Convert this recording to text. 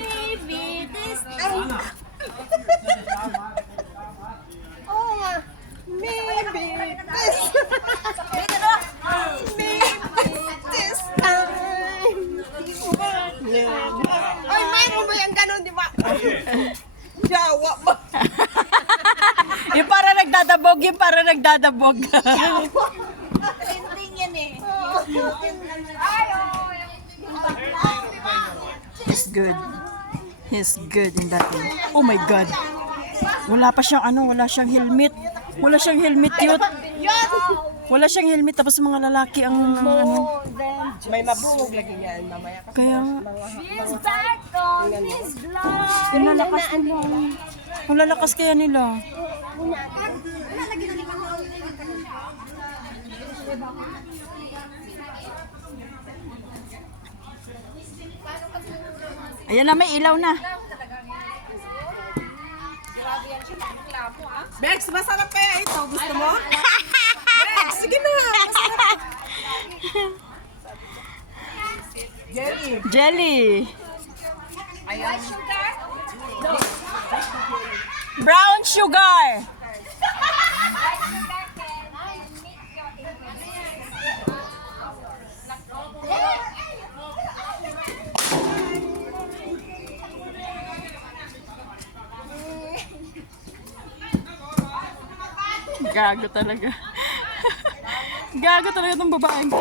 Baby, this time. Oo nga. Maybe this. Maybe this time. Ay, mayroon ba yung ganun, di ba? Jawa ba? Yung para nagdadabog, yung para nagdadabog. Trending yan eh. He's good. He's good in that thing. Oh my God. Wala pa siyang wala siyang helmet. Wala siyang helmet yun. Wala siyang helmet tapos mga lalaki ang May mabungog lagi yan mamaya. Kaya She's back on his blood. ang lalakas nila. Ang lalakas kaya nila. Ayan na, may ilaw na. Bex, masarap kaya ito. Gusto mo? Bex, sige na. Masarap. Jelly. Ayan. Brown sugar. Gago talaga. Gago talaga itong babaeng to.